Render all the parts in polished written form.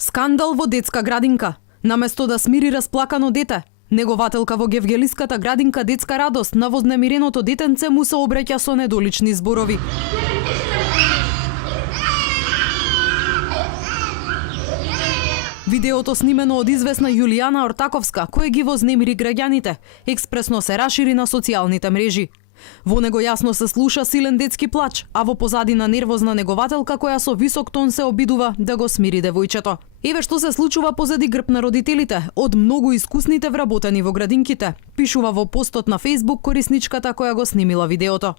Скандал во детска градинка. Наместо да смири расплакано дете, негователка во Гевгелиската градинка Детска радост на вознемиреното детенце му се обраќа со недолични зборови. Видеото снимено од известна Јулијана Ортаковска, која ги вознемири граѓаните, експресно се рашири на социјалните мрежи. Во него јасно се слуша силен детски плач, а во позадина нервозна негователка која со висок тон се обидува да го смири девојчето. Еве што се случува позади грб на родителите од многу искусните вработени во градинките, пишува во постот на Facebook корисничката која го снимила видеото.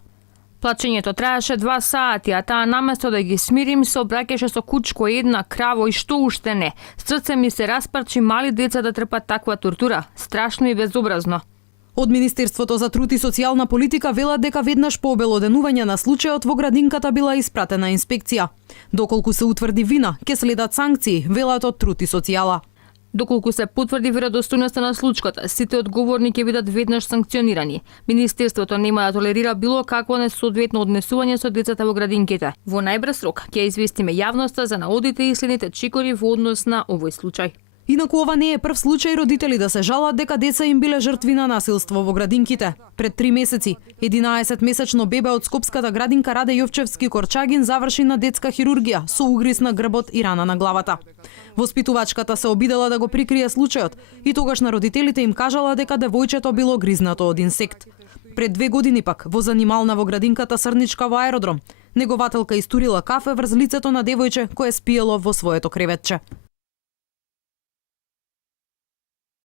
Плачењето траеше 2 сати, а таа наместо да ги смирим се обраќаше со кучко, една краво и што уште не. Срце ми се распарчи мали деца да трпат таква тортура. Страшно и безобразно. Од Министерството за труд и социјална политика велат дека веднаш по обелоденување на случајот во градинката била испратена инспекција. Доколку се утврди вина, ќе следат санкции, велат од Труд и социјала. Доколку се потврди веродостојноста на случката, сите одговорни ќе бидат веднаш санкционирани. Министерството нема да толерира било какво несоодветно однесување со децата во градинките. Во најбрз рок ќе известиме јавноста за наодите и следните чекори во однос на овој случај. Инаку ова не е прв случај родители да се жалат дека деца им биле жртви на насилство во градинките. Пред 3 месеци, 11-месечно бебе од скопската градинка Раде Јовчевски Корчагин заврши на детска хирургија со угриз на грбот и рана на главата. Воспитувачката се обидела да го прикрие случајот и тогаш на родителите им кажала дека девојчето било гризнато од инсект. Пред 2 години пак, во занимална во градинката Срничка во аеродром, негователка истурила кафе врз лицето на девојче кое спиело во своето креветче.